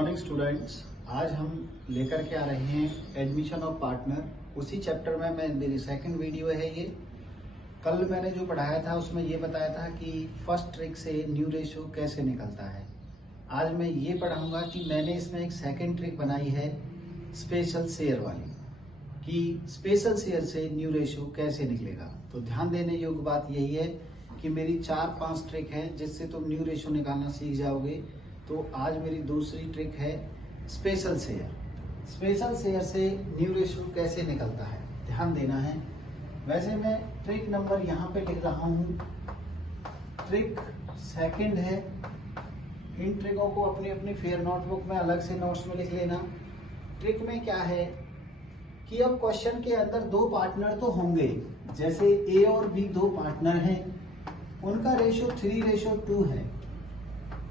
Morning students. आज हम लेकर के आ रहे हैं एडमिशन ऑफ पार्टनर। उसी चैप्टर में मेरी सेकंड वीडियो है ये। कल मैंने जो पढ़ाया था उसमें ये बताया था कि फर्स्ट ट्रिक से न्यू रेशियो कैसे निकलता है। आज मैं ये पढ़ाऊंगा कि मैंने इसमें एक सेकंड ट्रिक बनाई है स्पेशल शेयर वाली, कि स्पेशल शेयर से न्यू रेशियो कैसे निकलेगा। तो ध्यान देने योग्य बात यही है कि मेरी 4-5 ट्रिक है जिससे तुम न्यू रेशियो निकालना सीख जाओगे। तो आज मेरी दूसरी ट्रिक है स्पेशल शेयर। स्पेशल शेयर से न्यू रेशियो कैसे निकलता है ध्यान देना है। वैसे मैं ट्रिक नंबर यहाँ पे लिख रहा हूँ, ट्रिक सेकंड है। इन ट्रिकों को अपनी अपनी फेयर नोटबुक में अलग से नोट्स में लिख लेना। ट्रिक में क्या है कि अब क्वेश्चन के अंदर दो पार्टनर तो होंगे, जैसे ए और बी दो पार्टनर हैं, उनका रेशियो 3:2 है।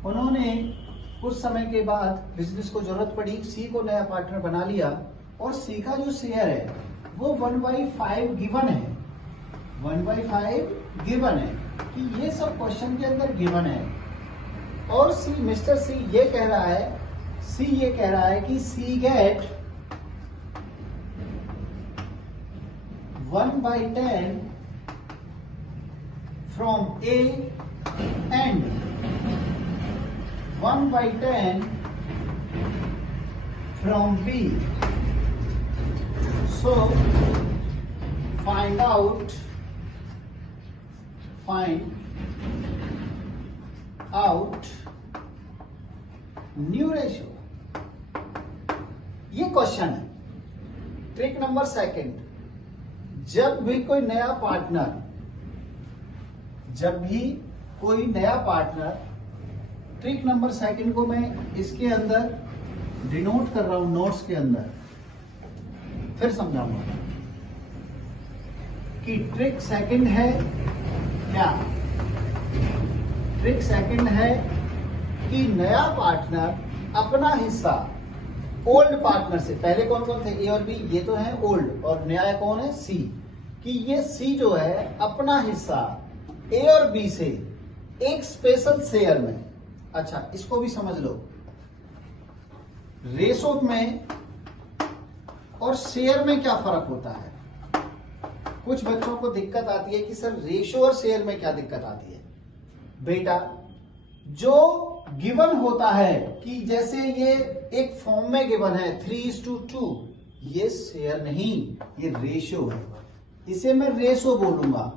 उन्होंने कुछ समय के बाद बिजनेस को जरूरत पड़ी, सी को नया पार्टनर बना लिया और सी का जो शेयर है वो 1/5 गिवन है। 1/5 गिवन है कि ये सब क्वेश्चन के अंदर गिवन है। और सी मिस्टर सी ये कह रहा है कि C get 1/10 from A and 1/10 from B. So find out new ratio. ये क्वेश्चन है। ट्रिक नंबर सेकंड, जब भी कोई नया पार्टनर ट्रिक नंबर सेकंड को मैं इसके अंदर डिनोट कर रहा हूं, नोट्स के अंदर फिर समझाऊंगा कि ट्रिक सेकंड है क्या। ट्रिक सेकंड है कि नया पार्टनर अपना हिस्सा ओल्ड पार्टनर से, पहले कौन कौन थे ए और बी, ये तो है ओल्ड, और नया कौन है सी, कि ये सी जो है अपना हिस्सा ए और बी से एक स्पेशल शेयर में। अच्छा, इसको भी समझ लो, रेशो में और शेयर में क्या फर्क होता है। कुछ बच्चों को दिक्कत आती है कि सर रेशो और शेयर में क्या दिक्कत आती है। बेटा, जो गिवन होता है कि जैसे ये एक फॉर्म में गिवन है 3:2, ये शेयर नहीं, ये रेशो है। इसे मैं रेशो बोलूंगा।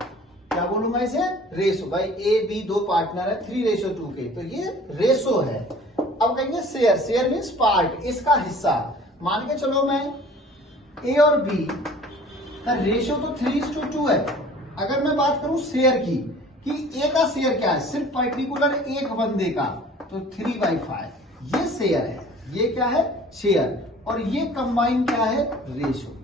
क्या बोलूंगा इसे? रेशो। भाई ए बी दो पार्टनर है 3:2 के, तो ये रेशो है। अब कहेंगे शेयर। शेयर मीन्स पार्ट, इसका हिस्सा। मान के चलो मैं ए और बी का रेशो तो 3:2 है। अगर मैं बात करूं शेयर की, कि ए का शेयर क्या है, सिर्फ पर्टिकुलर एक बंदे का, तो 3/5 ये शेयर है। ये क्या है? शेयर। और ये कंबाइन क्या है? रेशो।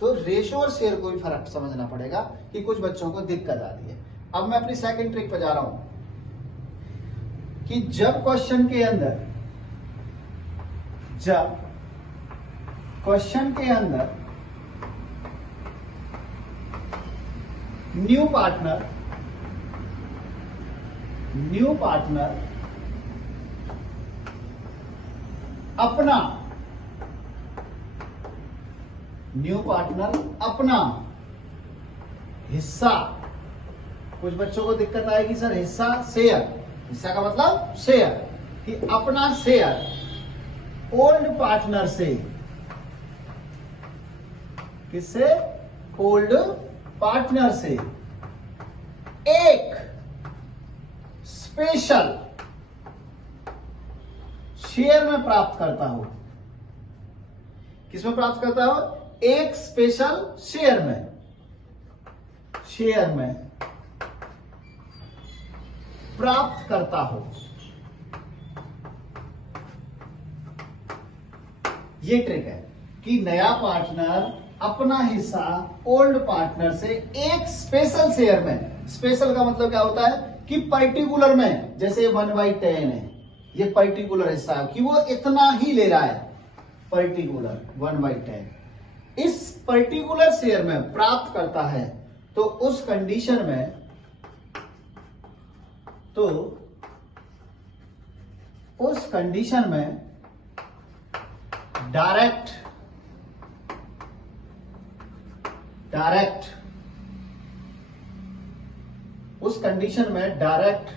तो रेशो और शेयर को भी फर्क समझना पड़ेगा कि कुछ बच्चों को दिक्कत आती है। अब मैं अपनी सेकंड ट्रिक पे जा रहा हूं कि जब क्वेश्चन के अंदर न्यू पार्टनर अपना हिस्सा, कुछ बच्चों को दिक्कत आएगी सर हिस्सा शेयर, हिस्सा का मतलब शेयर, कि अपना शेयर ओल्ड पार्टनर से, किससे? ओल्ड पार्टनर से एक स्पेशल शेयर में प्राप्त करता हो। किसमें प्राप्त करता हो? एक स्पेशल शेयर में प्राप्त करता हो। ये ट्रिक है कि नया पार्टनर अपना हिस्सा ओल्ड पार्टनर से एक स्पेशल शेयर में। स्पेशल का मतलब क्या होता है कि पर्टिकुलर में, जैसे 1/10 है, ये पर्टिकुलर हिस्सा है कि वो इतना ही ले रहा है, पर्टिकुलर 1/10 इस पर्टिकुलर शेयर में प्राप्त करता है। तो उस कंडीशन में डायरेक्ट उस कंडीशन में डायरेक्ट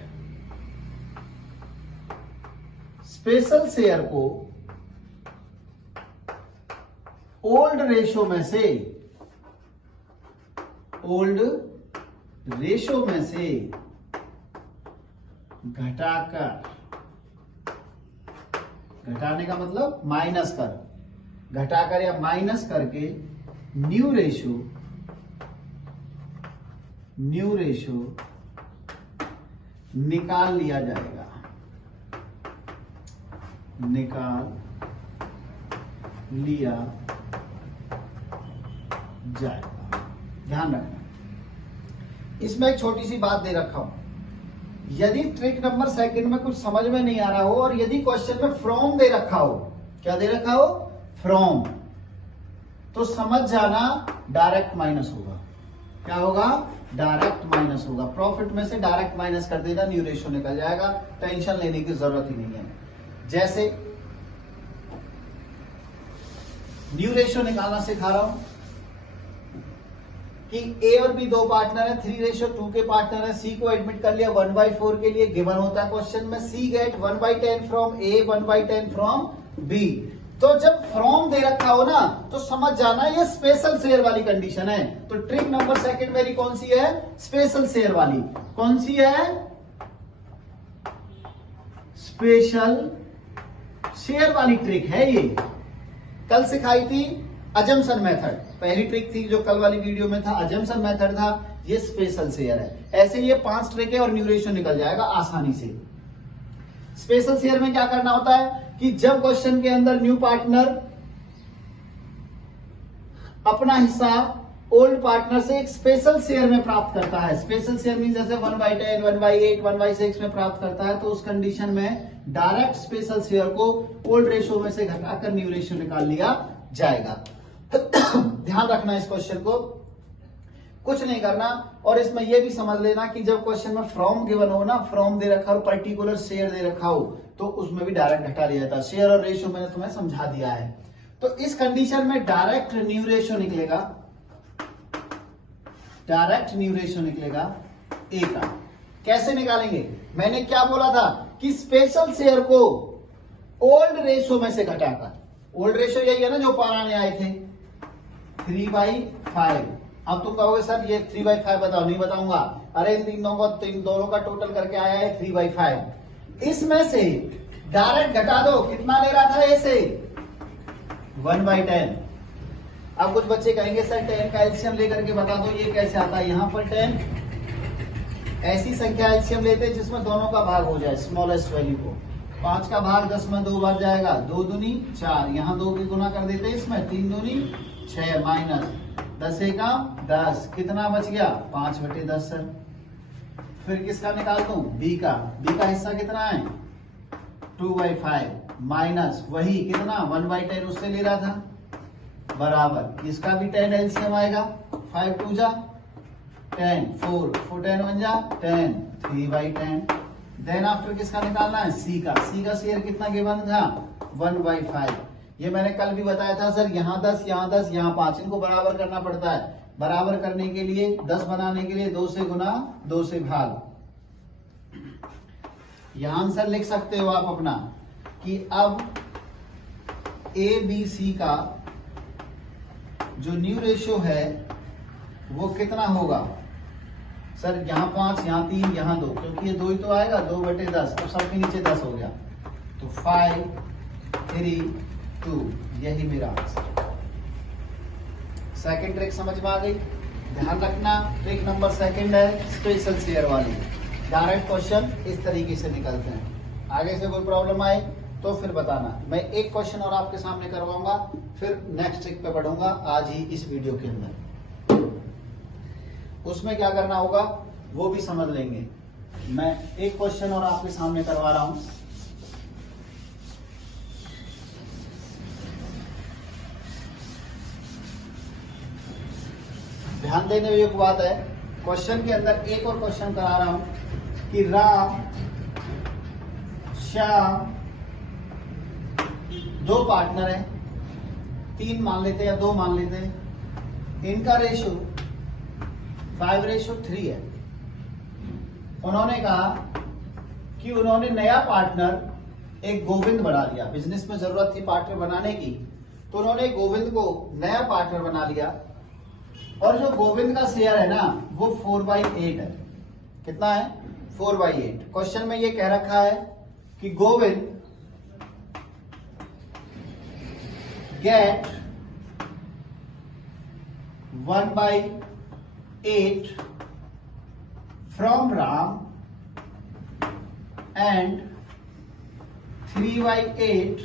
स्पेशल शेयर को ओल्ड रेशो में से घटाने का मतलब घटाकर या माइनस करके न्यू रेशो निकाल लिया जाएगा। ध्यान रखना, इसमें एक छोटी सी बात दे रखा हूं। यदि ट्रिक नंबर सेकंड में कुछ समझ में नहीं आ रहा हो और यदि क्वेश्चन में फ्रॉम दे रखा हो, क्या दे रखा हो? फ्रॉम, तो समझ जाना डायरेक्ट माइनस होगा। क्या होगा? डायरेक्ट माइनस होगा। प्रॉफिट में से डायरेक्ट माइनस कर देगा, न्यू रेशो निकल जाएगा, टेंशन लेने की जरूरत ही नहीं है। जैसे न्यू रेशो निकालना सिखा रहा हूं कि ए और बी दो पार्टनर है, 3:2 के पार्टनर है, सी को एडमिट कर लिया 1/4 के लिए, गिवन होता है क्वेश्चन में C get 1/10 from A 1/10 from B. तो जब फ्रॉम दे रखा हो ना तो समझ जाना ये स्पेशल शेयर वाली कंडीशन है। तो ट्रिक नंबर सेकंड मेरी कौन सी है? स्पेशल शेयर वाली। कौन सी है? स्पेशल शेयर वाली ट्रिक है ये। कल सिखाई थी अजम्पशन मेथड, पहली ट्रिक थी जो कल वाली वीडियो में था, अजम्पशन मेथड था, ये स्पेशल शेयर है। ऐसे ये 5 ट्रिक है और न्यू रेशो निकल जाएगा आसानी से। स्पेशल शेयर में क्या करना होता है कि जब क्वेश्चन के अंदर न्यू पार्टनर अपना हिस्सा ओल्ड पार्टनर से एक स्पेशल शेयर में प्राप्त करता है, स्पेशल शेयर मीन जैसे 1/10, 1/8, 1/6 में प्राप्त करता है, तो उस कंडीशन में डायरेक्ट स्पेशल शेयर को ओल्ड रेशो में से घटाकर न्यू रेशो निकाल लिया जाएगा। ध्यान रखना इस क्वेश्चन को, कुछ नहीं करना। और इसमें यह भी समझ लेना कि जब क्वेश्चन में फ्रॉम गिवन हो ना, फ्रॉम दे रखा हो, पर्टिकुलर शेयर दे रखा हो, तो उसमें भी डायरेक्ट घटा लिया जाता है। शेयर और रेशो मैंने तुम्हें समझा दिया है। तो इस कंडीशन में डायरेक्ट न्यू रेशो निकलेगा, ए का। कैसे निकालेंगे? मैंने क्या बोला था कि स्पेशल शेयर को ओल्ड रेशो में से घटाकर, ओल्ड रेशो यही है ना जो पढ़ाने आए थे, 3/5। अब तुम कहोगे सर ये 3/5 बताओ, नहीं बताऊंगा। अरे इन दोनों का टोटल करके आया है 3/5। इसमें से डायरेक्ट घटा दो, कितना ले रहा था ए से? 1/10। अब कुछ बच्चे कहेंगे सर 10 का एलसीएम लेकर के बता दो, ये कैसे आता है? यहां पर 10 ऐसी संख्या एलसीएम लेते हैं जिसमें दोनों का भाग हो जाए, स्मॉलेस्ट वैल्यू को। 5 का भाग 10 में 2 बार जाएगा, 2 दूनी 4, यहाँ 2 की गुना कर देते हैं इसमें, 3 दूनी 6 माइनस 10 एका 10, कितना बच गया? 5/10 सर। फिर किसका निकाल दूं? बी का हिस्सा कितना है? 2/5 माइनस वही कितना 1/10 उससे ले रहा था, बराबर इसका भी 10 एलसीएम आएगा, 5 2 जा 10, 4 10 1 जा 10, 3/10। देन आफ्टर किसका निकालना है? सी का शेयर कितना गिवन था? 1/5। ये मैंने कल भी बताया था सर, यहाँ 10 यहाँ 10 यहाँ 5, इनको बराबर करना पड़ता है। बराबर करने के लिए 10 बनाने के लिए 2 से गुना 2 से भाग। यहां आंसर लिख सकते हो आप अपना कि अब ए बी सी का जो न्यू रेशियो है वो कितना होगा? सर यहाँ 5 यहाँ 3 यहाँ 2, क्योंकि ये 2 ही तो आएगा, 2/10, तो सबके नीचे 10 हो गया, तो 5 3 2, यही मेरा आंसर। सेकंड ट्रिक समझ में आ गई? ध्यान रखना, ट्रिक नंबर सेकंड है स्पेशल शेयर वाली। डायरेक्ट क्वेश्चन इस तरीके से निकलते हैं। आगे से कोई प्रॉब्लम आए तो फिर बताना। मैं एक क्वेश्चन और आपके सामने करवाऊंगा, फिर नेक्स्ट ट्रिक पे बढ़ूंगा आज ही इस वीडियो के अंदर। उसमें क्या करना होगा वो भी समझ लेंगे। मैं एक क्वेश्चन और आपके सामने करवा रहा हूं। ध्यान देने योग्य बात है, क्वेश्चन के अंदर एक और क्वेश्चन करा रहा हूं कि राम श्याम 2 पार्टनर हैं, 3 मान लेते हैं या 2 मान लेते हैं, इनका रेशो 5:3 है। उन्होंने कहा कि उन्होंने नया पार्टनर एक गोविंद बना लिया, बिजनेस में जरूरत थी पार्टनर बनाने की, तो उन्होंने गोविंद को नया पार्टनर बना लिया, और जो गोविंद का शेयर है ना वो 4/8 है। कितना है? 4/8। क्वेश्चन में ये कह रखा है कि Govind gate 1/8 from Ram and 3/8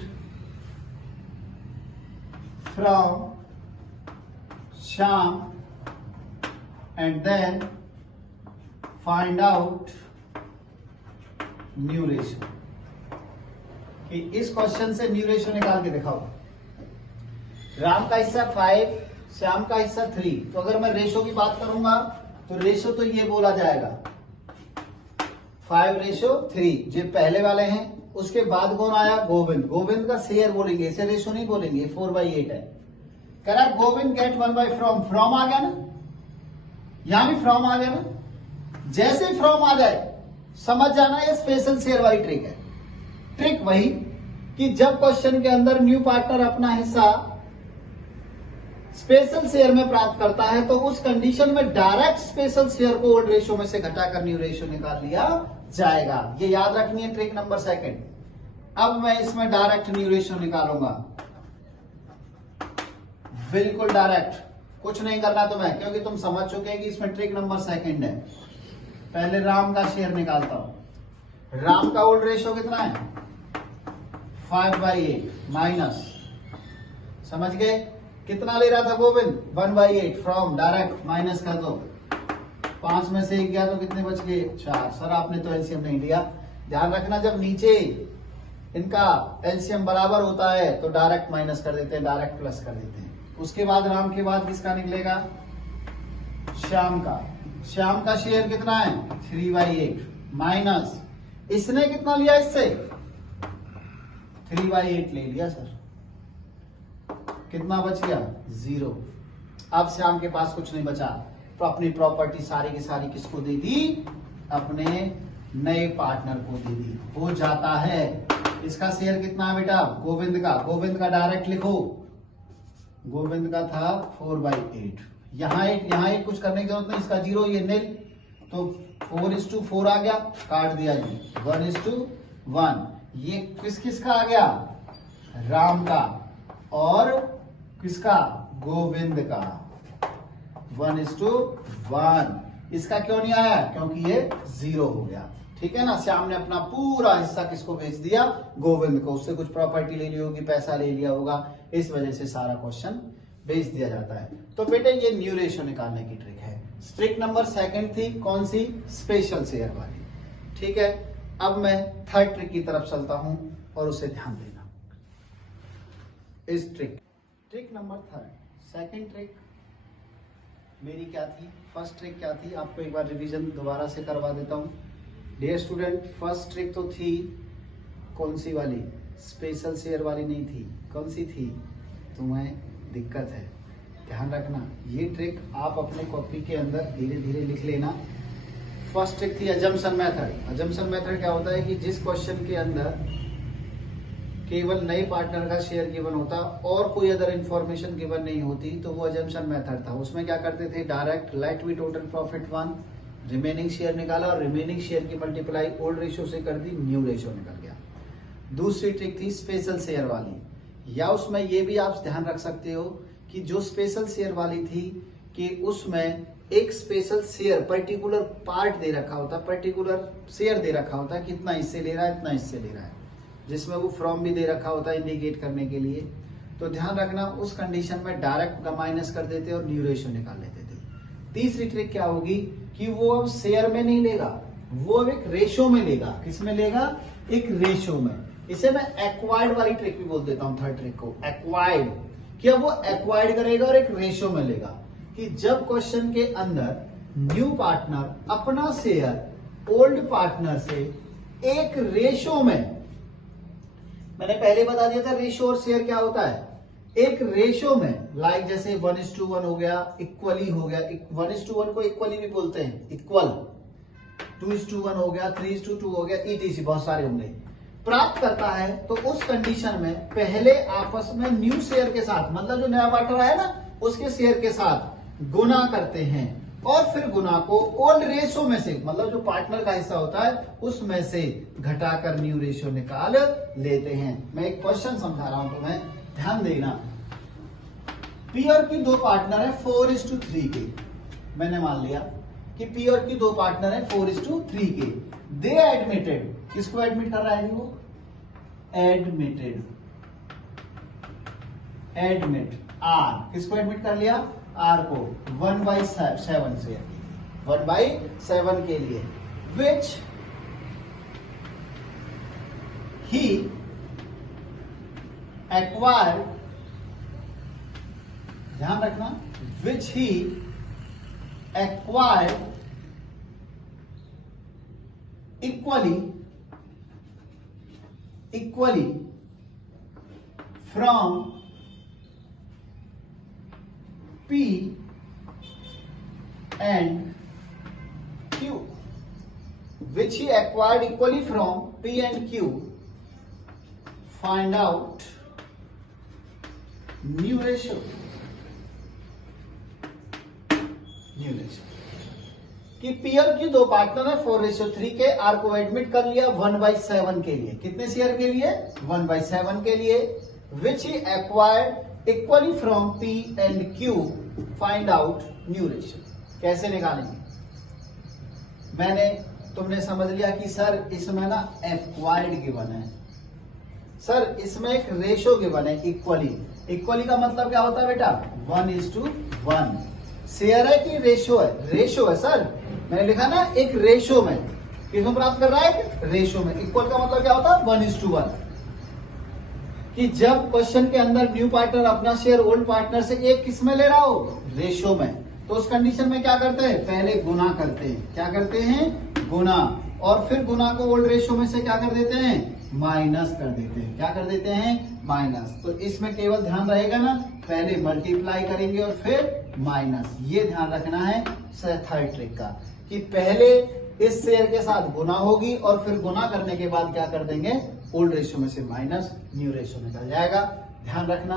from Shyam, and then find out new ratio. कि इस क्वेश्चन से न्यू रेशियो निकाल के दिखाओ। राम का हिस्सा 5, श्याम का हिस्सा 3, तो अगर मैं रेशियो की बात करूंगा तो रेशियो तो ये बोला जाएगा 5:3, जो पहले वाले हैं। उसके बाद कौन आया? गोविंद। गोविंद का शेयर बोलेंगे, इसे रेशियो नहीं बोलेंगे, 4/8 है। कह रहा है गोविंद गेट 1/फ्रॉम, फ्रॉम आ गया ना, यहां भी फ्रॉम आ गया ना। जैसे फ्रॉम आ जाए समझ जाना ये स्पेशल शेयर वाली ट्रिक है। ट्रिक वही कि जब क्वेश्चन के अंदर न्यू पार्टनर अपना हिस्सा स्पेशल शेयर में प्राप्त करता है तो उस कंडीशन में डायरेक्ट स्पेशल शेयर को ओल्ड रेशियो में से घटाकर न्यू रेशियो निकाल लिया जाएगा। ये याद रखनी है ट्रिक नंबर 2। अब मैं इसमें डायरेक्ट न्यू रेशियो निकालूंगा, बिल्कुल डायरेक्ट, कुछ नहीं करना तुम्हें, क्योंकि तुम समझ चुके हैं कि इसमें ट्रिक नंबर 2 है। पहले राम का शेयर निकालता हूं। राम का ओल्ड रेशियो कितना है? 5/8 माइनस, समझ गए? कितना ले रहा था गोविंद? 1/8 फ्रॉम, डायरेक्ट माइनस कर दो। 5 में से 1 गया तो कितने बच गए? 4। सर आपने तो एलसीएम नहीं लिया। ध्यान रखना जब नीचे इनका एलसीएम बराबर होता है तो डायरेक्ट माइनस कर देते हैं, डायरेक्ट प्लस कर देते हैं। उसके बाद राम के बाद किसका निकलेगा? श्याम का। श्याम का शेयर कितना है? 3/8 माइनस, इसने कितना लिया इससे? 3/8 ले लिया सर। कितना बच गया? 0। अब श्याम के पास कुछ नहीं बचा, तो अपनी प्रॉपर्टी सारी की सारी किसको दे दी? अपने नए पार्टनर को दे दी। हो जाता है। इसका शेयर कितना है बेटा? गोविंद का। गोविंद का डायरेक्ट लिखो, गोविंद का था 4/8। यहाँ एक कुछ करने की जरूरत नहीं, इसका 0, ये नील, तो 4:4 आ गया, काट दिया जी। 1:1, ये किसका आ गया? राम का, और किसका? गोविंद का। 1:1। इसका क्यों नहीं आया? क्योंकि ये 0 हो गया। ठीक है ना? श्याम ने अपना पूरा हिस्सा किसको बेच दिया? गोविंद को। उससे कुछ प्रॉपर्टी ले ली होगी, पैसा ले लिया होगा, इस वजह से सारा क्वेश्चन बेच दिया जाता है। तो बेटे ये न्यू रेशियो निकालने की ट्रिक है। ट्रिक नंबर 2 थी कौन सी? स्पेशल शेयर वाली। ठीक है, अब मैं 3rd ट्रिक की तरफ चलता हूं और उसे ध्यान देना। इस ट्रिक नंबर 3, 2nd ट्रिक मेरी क्या थी? 1st ट्रिक क्या थी? आपको एक बार रिवीजन दोबारा से करवा देता हूं। डियर स्टूडेंट, 1st ट्रिक तो थी कौन सी वाली? स्पेशल शेयर वाली नहीं थी। कौन सी थी? तुम्हें दिक्कत है, ध्यान रखना। ये ट्रिक आप अपने कॉपी के अंदर धीरे धीरे लिख लेना। 1st ट्रिक थी अजम्पशन मेथड। अजम्पशन मेथड क्या होता है कि जिस क्वेश्चन के अंदर केवल नए पार्टनर का शेयर गिवन होता और कोई अदर इंफॉर्मेशन गिवन नहीं होती तो वो अजम्पशन मेथड था। उसमें क्या करते थे? Direct let B total profit 1, remaining share निकाला और रिमेनिंग शेयर की मल्टीप्लाई ओल्ड रेशियो से कर दी, न्यू रेशियो निकल गया। दूसरी ट्रिक थी स्पेशल शेयर वाली, या उसमें ये भी आप ध्यान रख सकते हो कि जो स्पेशल शेयर वाली थी कि उसमें एक स्पेशल शेयर पर्टिकुलर पार्ट दे रखा होता, पर्टिकुलर शेयर दे रखा होता है, कितना इससे ले रहा है, इतना इससे ले रहा है, जिसमें वो फ्रॉम भी दे रखा होता है इंडिकेट करने के लिए। तो ध्यान रखना उस कंडीशन में डायरेक्ट माइनस कर देते और न्यू रेशियो निकाल लेते थे। तीसरी ट्रिक क्या होगी कि वो अब शेयर में नहीं लेगा, वो अब एक रेशियो में लेगा। किसमें लेगा? एक रेशियो में। इसे मैं एक्वायर्ड वाली ट्रिक भी बोल देता हूं। 3rd ट्रिक को एक्वायर्ड, कि अब वो एक्वायर्ड करेगा और एक रेशियो में लेगा। कि जब क्वेश्चन के अंदर न्यू पार्टनर अपना शेयर ओल्ड पार्टनर से एक रेशियो में, मैंने पहले बता दिया था रेशियो और शेयर क्या होता है। एक रेशो में, लाइक जैसे 1:1 हो गया, इक्वली हो गया, 1:1 को इक्वली भी बोलते हैं, इक्वल, 2:1 हो गया, 3:2 हो गया, ETC बहुत सारे होंगे, प्राप्त करता है, तो उस कंडीशन में पहले आपस में न्यू शेयर के साथ, मतलब जो नया पार्टनर है ना उसके शेयर के साथ गुना करते हैं और फिर गुना को ओल्ड रेशो में से, मतलब जो पार्टनर का हिस्सा होता है उसमें से घटाकर न्यू रेशो निकाल लेते हैं। मैं एक क्वेश्चन समझा रहा हूं तुम्हें, ध्यान देना। पी और की दो पार्टनर है 4:3 के, मैंने मान लिया कि पी और की दो पार्टनर है 4:3 के। दे एडमिटेड, किसको एडमिट कर रहा है वो? एडमिटेड, एडमिट आर, किसको एडमिट कर लिया? आर को 1/7 से, 1/7 के लिए, विच ही एक्वायर्ड, ध्यान रखना, विच he acquired equally from P and Q, which he acquired equally from P and Q. Find out new ratio. कि पी और की दो पार्टनर है 4:3 के, आर को एडमिट कर लिया 1/7 के लिए, कितने शेयर के लिए? 1/7 के लिए, which he acquired equally from P and Q, find out new ratio. कैसे निकालेंगे? मैंने, तुमने समझ लिया कि सर इसमें ना एक्वायर्ड गिवन है, सर इसमें एक रेशो गिवन है इक्वली। इक्वली का मतलब क्या होता है बेटा? 1:1। शेयर है कि रेशो है? रेशो है सर, मैंने लिखा ना एक रेशो में, किसमें प्राप्त कर रहा है? रेशो में। इक्वल का मतलब क्या होता है? 1:1। कि जब क्वेश्चन के अंदर न्यू पार्टनर अपना शेयर ओल्ड पार्टनर से एक किसमें ले रहा हो? रेशो में, तो उस कंडीशन में क्या करते हैं? पहले गुना करते हैं। क्या करते हैं? गुना, और फिर गुना को ओल्ड रेशो में से क्या कर देते हैं? माइनस कर देते हैं। क्या कर देते हैं? माइनस। तो इसमें केवल ध्यान रहेगा ना, पहले मल्टीप्लाई करेंगे और फिर माइनस। ये ध्यान रखना है थर्ड ट्रिक का, कि पहले इस शेयर के साथ गुना होगी और फिर गुना करने के बाद क्या कर देंगे? ओल्ड रेशो में से माइनस, न्यू रेशो निकल जाएगा। ध्यान रखना।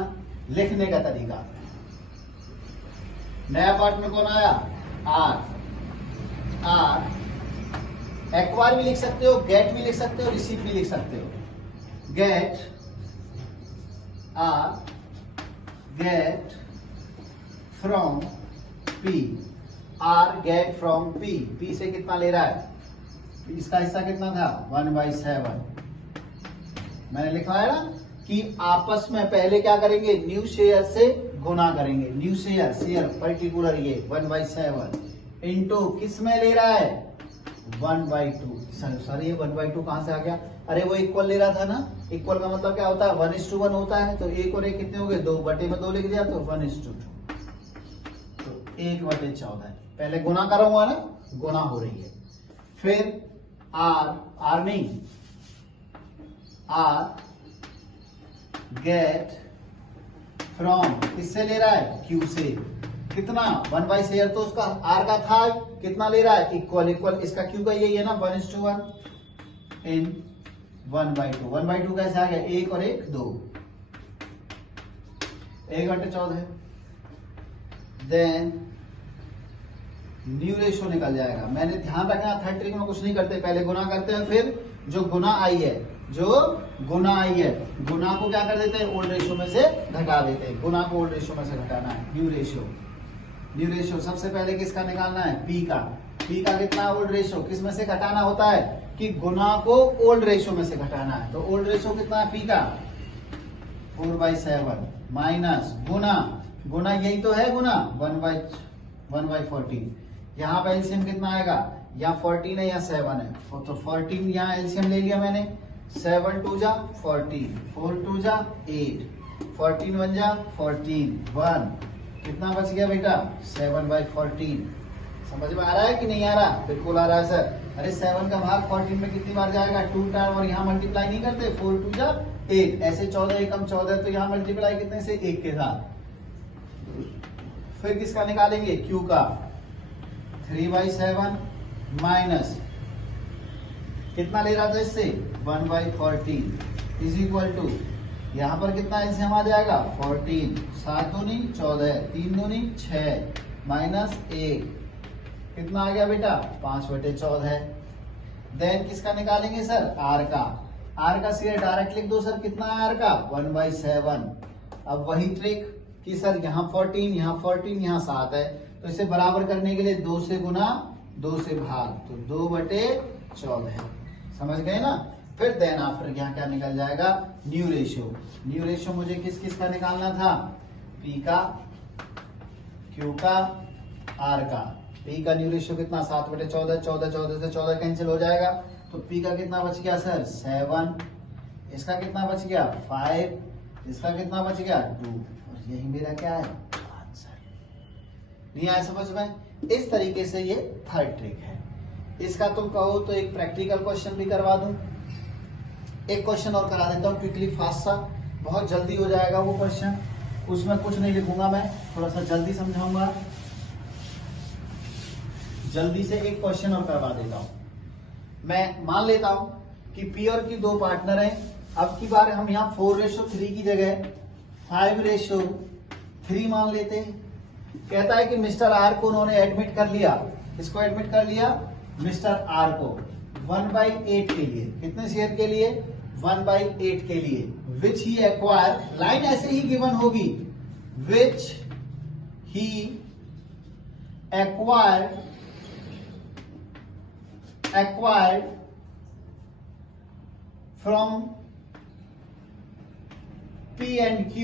लिखने का तरीका, नया पार्टनर कौन आया? आर। आर एक्वायर भी लिख सकते हो, गेट भी लिख सकते हो, रिसीव भी लिख सकते हो। Get R, get from P, R get from P. P से कितना ले रहा है? इसका हिस्सा कितना था? 1/7। मैंने लिखा है ना कि आपस में पहले क्या करेंगे? न्यू शेयर से गुना करेंगे। न्यू शेयर, शेयर पर्टिकुलर, ये 1/7 इंटू किस में ले रहा है? 1/2। सर ये 1/2 कहां से आ गया? अरे वो इक्वल ले रहा था ना। इक्वल का मतलब क्या होता है? 1:1 होता है। तो एक और एक कितने हो गए? 2/2 लिख दिया, तो 1:2, तो 1/14। पहले गुना करूंगा ना, गुना हो रही है। फिर आर नहीं, आर गेट फ्रॉम, किससे ले रहा है? क्यू से। कितना? 1/शेयर तो उसका आर का था, कितना ले रहा है? इक्वल। इक्वल इसका क्यू का यही है ना, 1:1 इन 1/2। 1/2 कैसे आ गया? 1 और 1 2, 1/14। देन न्यू रेशो निकल जाएगा। मैंने ध्यान रखना, थर्ड ट्रिक में कुछ नहीं करते, पहले गुना करते हैं, फिर जो गुना आई है, गुना को क्या कर देते हैं? ओल्ड रेशो में से घटा देते हैं। गुना को ओल्ड रेशो में से घटाना है, न्यू रेशो। सबसे पहले किसका निकालना है? पी का। पी का कितना? Old ratio. किस में से घटाना होता है? कि गुना को ओल्ड रेशो में से घटाना है। तो ओल्ड रेशो कितना है? पी का 4/7 माइनस गुना यही तो है, गुना 1/14। यहाँ पे एलसीएम कितना आएगा? यहाँ 14 है, यहाँ 7 है, तो 14 यहाँ एलसीएम ले लिया मैंने। 7 2 जा 14, 4 2 जा 8, 14 1 जा 14, 1 कितना बच गया बेटा? 7/14। समझ में आ रहा है कि नहीं आ रहा? बिल्कुल आ रहा है सर। अरे 7 का भाग 14 में कितनी बार जाएगा? 2 टाइम, और यहाँ मल्टीप्लाई नहीं करते, 4 2 जा 8, ऐसे 14 एकम 14, तो यहाँ मल्टीप्लाई कितने से? 1 के साथ। फिर किसका निकालेंगे? क्यू का। 3/7 माइनस कितना ले रहा था इससे? 1/14 इज इक्वल टू, यहाँ पर कितना एलसीएम आ जाएगा? 14, 7 दूनी 14, 3 दूनी 6 माइनस 1, कितना आ गया बेटा? 5/14। देन किसका निकालेंगे सर? आर का। आर का सीधे डायरेक्ट लिख दो सर, कितना है आर का? 1/7। अब वही ट्रिक कि सर यहाँ 14, यहाँ 14, यहाँ 7 है, तो इसे बराबर करने के लिए 2 से गुना 2 से भाग, तो 2/14। समझ गए ना? फिर देन आफ्टर यहाँ क्या निकल जाएगा? New ratio. न्यू रेशियो मुझे किस किस का निकालना था? पी का, क्यू का, आर का। पी का न्यू रेशियो कितना? 7/14, 14 से 14 कैंसिल हो जाएगा, तो पी का कितना बच गया सर? 7। इसका कितना बच गया? 5। इसका कितना बच गया? 2। और यही मेरा क्या है? आंसर। नहीं आया समझ में? इस तरीके से ये थर्ड ट्रिक है। इसका तुम कहो तो एक प्रैक्टिकल क्वेश्चन भी करवा दूं। एक क्वेश्चन और करा देता हूं क्विकली, फास्ट सा, बहुत जल्दी हो जाएगा वो क्वेश्चन। उसमें कुछ नहीं लिखूंगा मैं, थोड़ा सा जल्दी समझाऊंगा। जल्दी से एक क्वेश्चन और करवा देता हूं। मैं मान लेता हूं कि पी और क्यू 2 पार्टनर हैं। अब की बार हम यहाँ 4/3 की जगह 5/3 मान लेते हैं। कहता है कि मिस्टर आर को उन्होंने एडमिट कर लिया। इसको एडमिट कर लिया मिस्टर आर को 1/8 के लिए। कितने शेयर के लिए? 1/8 के लिए। विच ही एक्वायर, लाइन ऐसे ही गिवन होगी, which he acquired from P and Q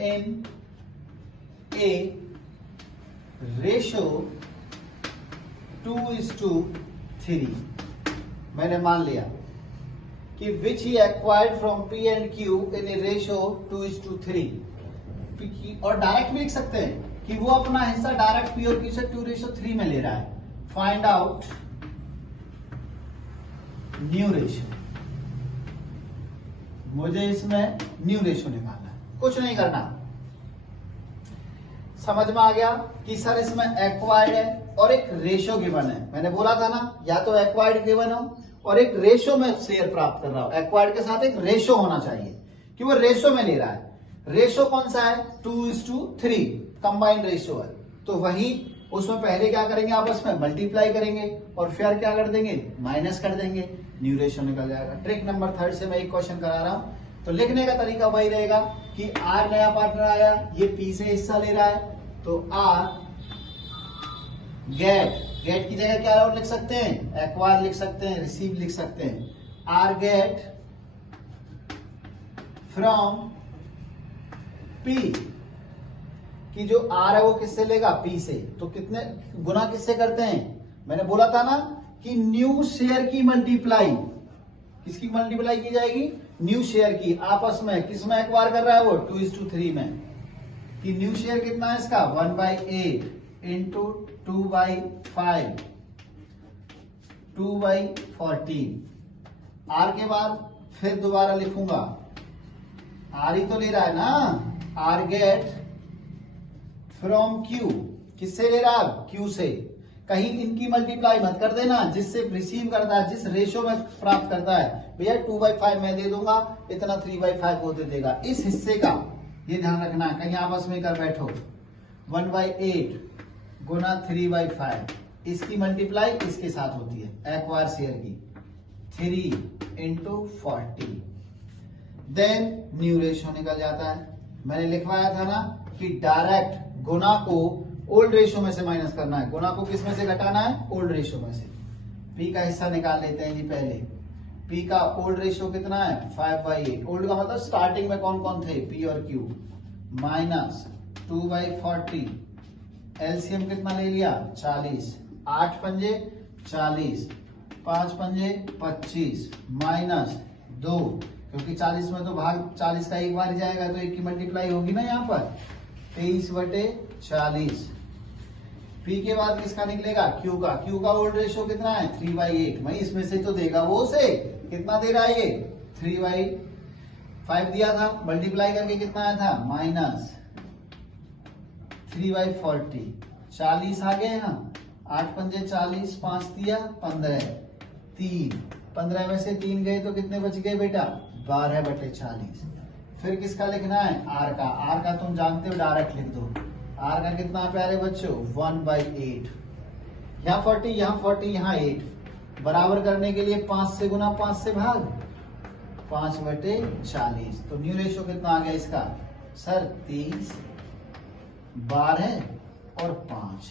in a ratio 2:3। मैंने मान लिया कि which he acquired from P and Q in a ratio 2:3। और डायरेक्ट भी लिख सकते हैं कि वो अपना हिस्सा डायरेक्ट P और Q से 2:3 में ले रहा है। Find out new ratio. मुझे इसमें न्यू रेशियो निकालना है, कुछ नहीं करना। समझ में आ गया कि सर इसमें एक्वायर्ड है और एक रेशियो गिवन है। मैंने बोला था ना, या तो एक्वायर्ड गिवन हो और एक रेशियो में शेयर प्राप्त कर रहा हूं। एक्वायर्ड के साथ एक रेशियो होना चाहिए कि वो रेशियो में ले रहा है। रेशियो कौन सा है? 2:3 कंबाइंड रेशियो है। तो वही उसमें पहले क्या करेंगे? आपस में मल्टीप्लाई करेंगे और फिर क्या कर देंगे? माइनस कर देंगे, न्यू रेशियो निकल जाएगा। ट्रिक नंबर 3 से मैं एक क्वेश्चन करा रहा हूं, तो लिखने का तरीका वही रहेगा कि आर नया पार्टनर आया, ये पी से हिस्सा ले रहा है, तो आर गेट की जगह क्या और लिख सकते हैं? एक्वायर लिख सकते हैं, रिसीव लिख सकते हैं। आर गेट फ्रॉम पी, कि जो आर है वो किससे लेगा? पी से। तो कितने गुना किससे करते हैं? मैंने बोला था ना कि न्यू शेयर की मल्टीप्लाई, किसकी मल्टीप्लाई की जाएगी? न्यू शेयर की। आपस में किस में एक्वायर कर रहा है वो? 2:3 में। कि न्यू शेयर कितना है इसका? 1/8 इंटू 2/5 2/14। आर के बाद फिर दोबारा लिखूंगा, आर ही तो ले रहा है ना। आर गेट फ्रॉम क्यू, किससे ले रहा है? क्यू से। कहीं इनकी मल्टीप्लाई मत कर देना, जिससे रिसीव करता है, जिस रेशियो में प्राप्त करता है। भैया 2/5 मैं दे दूंगा, इतना 3/5 वो दे देगा। इस हिस्से का ये ध्यान रखना, कहीं आपस में कर बैठो। 1/8 गुना 3/5, इसकी मल्टीप्लाई इसके साथ होती है एक्वायर शेयर की, 3 इंटू 40। देन न्यू रेशियो निकल जाता है। मैंने लिखवाया था ना कि डायरेक्ट गुना को ओल्ड रेशियो में से माइनस करना है। गुना को किस में से घटाना है? ओल्ड रेशियो में से। पी का हिस्सा निकाल लेते हैं जी पहले। पी का ओल्ड रेशियो कितना है? 5/8। ओल्ड का मतलब स्टार्टिंग में कौन कौन थे? पी और क्यू। माइनस 2/40, एलसीएम कितना ले लिया? 40। 8 पंजे 40, 5 पंजे 25, माइनस 2, क्योंकि 40 में तो भाग 40 का एक बार ही जाएगा, तो एक की मल्टीप्लाई होगी ना यहाँ पर। 23/40। P के बाद किसका निकलेगा? Q का। Q का वोल्ट रेशियो कितना है? 3/8। भाई इसमें से तो देगा वो से, कितना दे रहा है ये? 3/5 दिया था, मल्टीप्लाई करके कितना आया था? -3/40। 40 आ गए यहाँ, 8 पंजे 40, 5 दिया 15, 3, 15 में से 3 गए तो कितने बच गए बेटा? 12/40। फिर किसका लिखना है? R का। R का तुम जानते हो, डायरेक्ट लिख दो। R का कितना प्यारे बच्चों? 1/8। यहाँ 40, यहाँ 40, यहाँ 8। बराबर करने के लिए 5 से गुना, 5 से भाग, 5/40। तो न्यू रेशियो कितना आ गया इसका? सर 23, 12 और 5।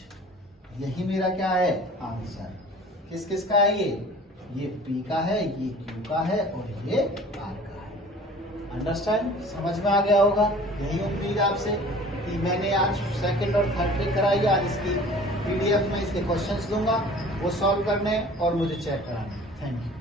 यही मेरा क्या है? आंसर। किस किस का है ये P का है, ये Q का है और ये R का है। अंडरस्टैंड? समझ में आ गया होगा। यही उम्मीद आपसे कि मैंने आज सेकंड और थर्ड ट्रिक कराई। आज इसकी PDF में इसके क्वेश्चंस दूंगा, वो सॉल्व करने और मुझे चेक कराने। Thank you.